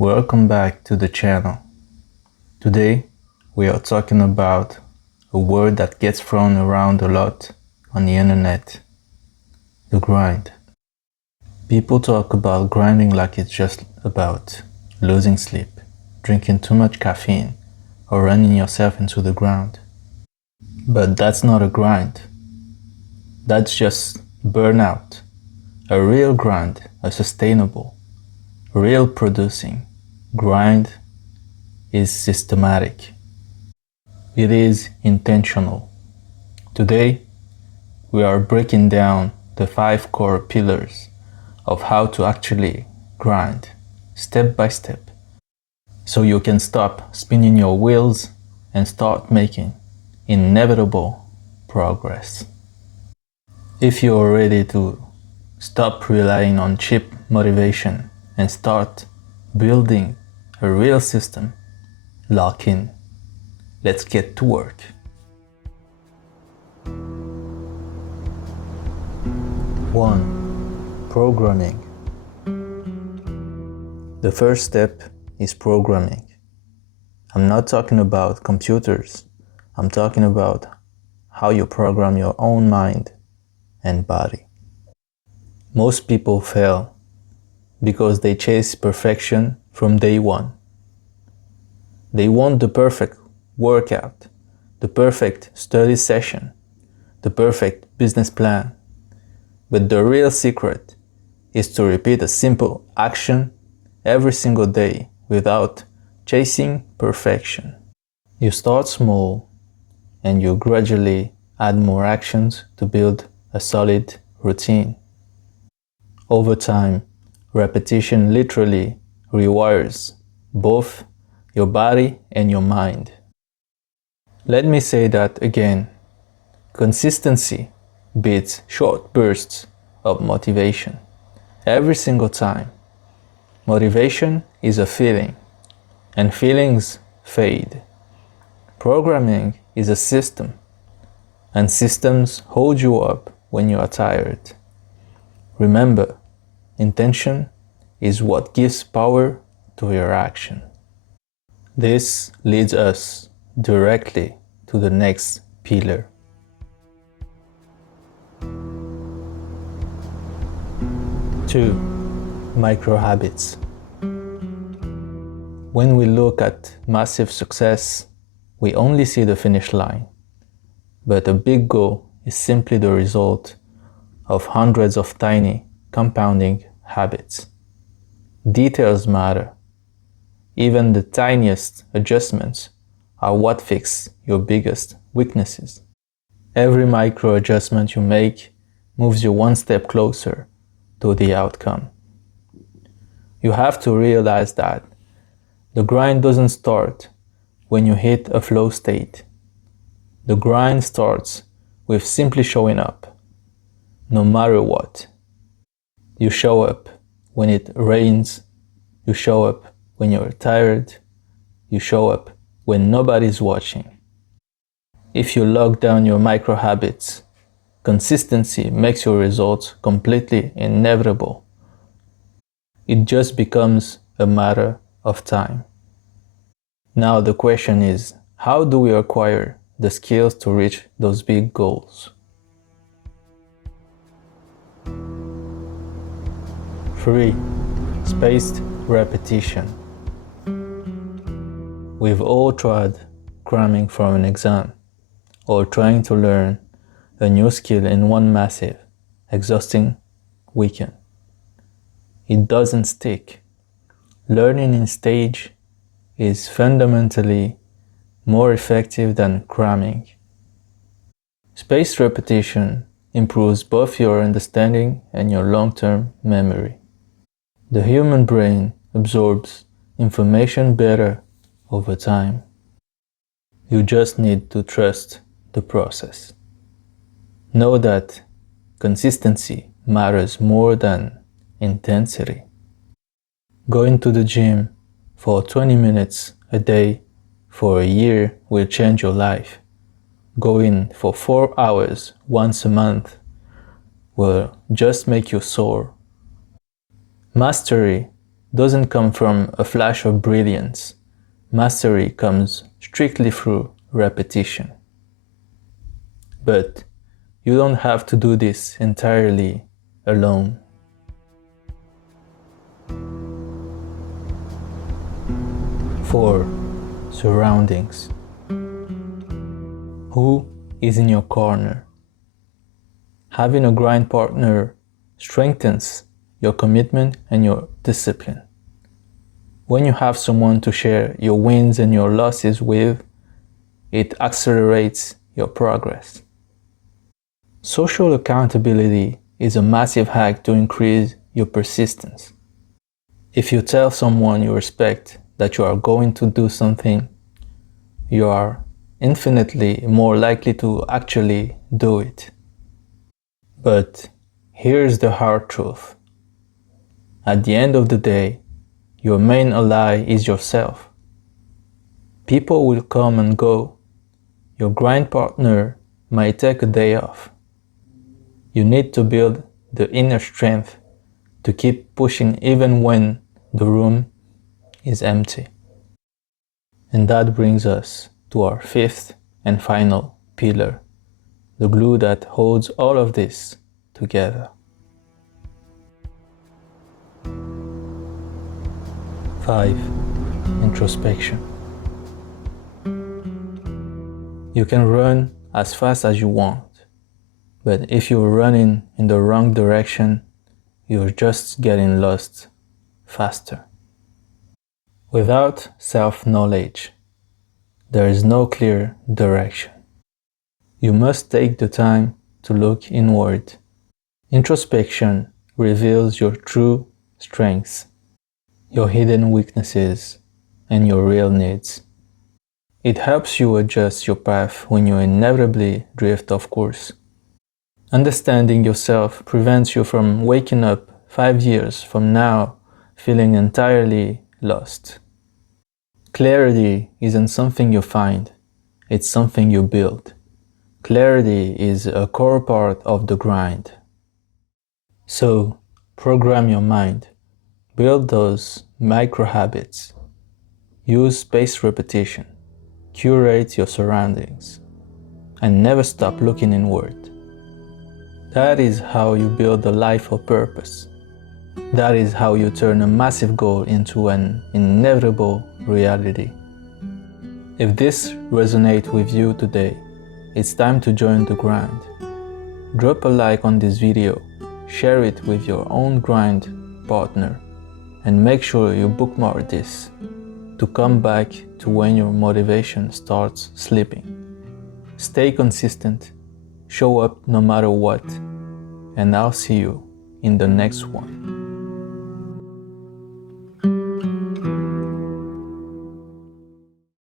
Welcome back to the channel. Today we are talking about a word that gets thrown around a lot on the internet: the grind. People talk about grinding like it's just about losing sleep, drinking too much caffeine, or running yourself into the ground. But that's not a grind. That's just burnout. A real grind, a sustainable, real producing grind is systematic. It is intentional. Today, we are breaking down the 5 core pillars of how to actually grind, step by step, so you can stop spinning your wheels and start making inevitable progress. If you're ready to stop relying on cheap motivation and start building a real system, lock in. Let's get to work. 1. Programming. The first step is programming. I'm not talking about computers. I'm talking about how you program your own mind and body. Most people fail because they chase perfection from day one. They want the perfect workout, the perfect study session, the perfect business plan. But the real secret is to repeat a simple action every single day without chasing perfection. You start small and you gradually add more actions to build a solid routine. Over time, repetition literally rewires both your body and your mind. Let me say that again. Consistency beats short bursts of motivation every single time. Motivation is a feeling, and feelings fade. Programming is a system, and systems hold you up when you are tired. Remember, intention is what gives power to your action. This leads us directly to the next pillar. 2. Micro habits. When we look at massive success, we only see the finish line. But a big goal is simply the result of hundreds of tiny compounding habits. Details matter. Even the tiniest adjustments are what fix your biggest weaknesses. Every micro adjustment you make moves you one step closer to the outcome. You have to realize that the grind doesn't start when you hit a flow state. The grind starts with simply showing up, no matter what. You show up when it rains, you show up when you're tired, you show up when nobody's watching. If you lock down your micro habits, consistency makes your results completely inevitable. It just becomes a matter of time. Now the question is, how do we acquire the skills to reach those big goals? 3. Spaced repetition. We've all tried cramming for an exam or trying to learn a new skill in one massive, exhausting weekend. It doesn't stick. Learning in stage is fundamentally more effective than cramming. Spaced repetition improves both your understanding and your long-term memory. The human brain absorbs information better over time. You just need to trust the process. Know that consistency matters more than intensity. Going to the gym for 20 minutes a day for a year will change your life. Going for 4 hours once a month will just make you sore. Mastery doesn't come from a flash of brilliance. Mastery comes strictly through repetition. But you don't have to do this entirely alone. 4. Surroundings. Who is in your corner? Having a grind partner strengthens your commitment and your discipline. When you have someone to share your wins and your losses with, it accelerates your progress. Social accountability is a massive hack to increase your persistence. If you tell someone you respect that you are going to do something, you are infinitely more likely to actually do it. But here's the hard truth. At the end of the day, your main ally is yourself. People will come and go. Your grind partner might take a day off. You need to build the inner strength to keep pushing even when the room is empty. And that brings us to our 5th and final pillar, the glue that holds all of this together. 5. Introspection. You can run as fast as you want, but if you're running in the wrong direction, you're just getting lost faster. Without self-knowledge, there is no clear direction. You must take the time to look inward. Introspection reveals your true strengths, your hidden weaknesses, and your real needs. It helps you adjust your path when you inevitably drift off course. Understanding yourself prevents you from waking up 5 years from now feeling entirely lost. Clarity isn't something you find, it's something you build. Clarity is a core part of the grind. So, program your mind. Build those micro habits. Use spaced repetition. Curate your surroundings. And never stop looking inward. That is how you build a life of purpose. That is how you turn a massive goal into an inevitable reality. If this resonates with you today, it's time to join the grind. Drop a like on this video, share it with your own grind partner, and make sure you bookmark this to come back to when your motivation starts slipping. Stay consistent, show up no matter what, and I'll see you in the next one.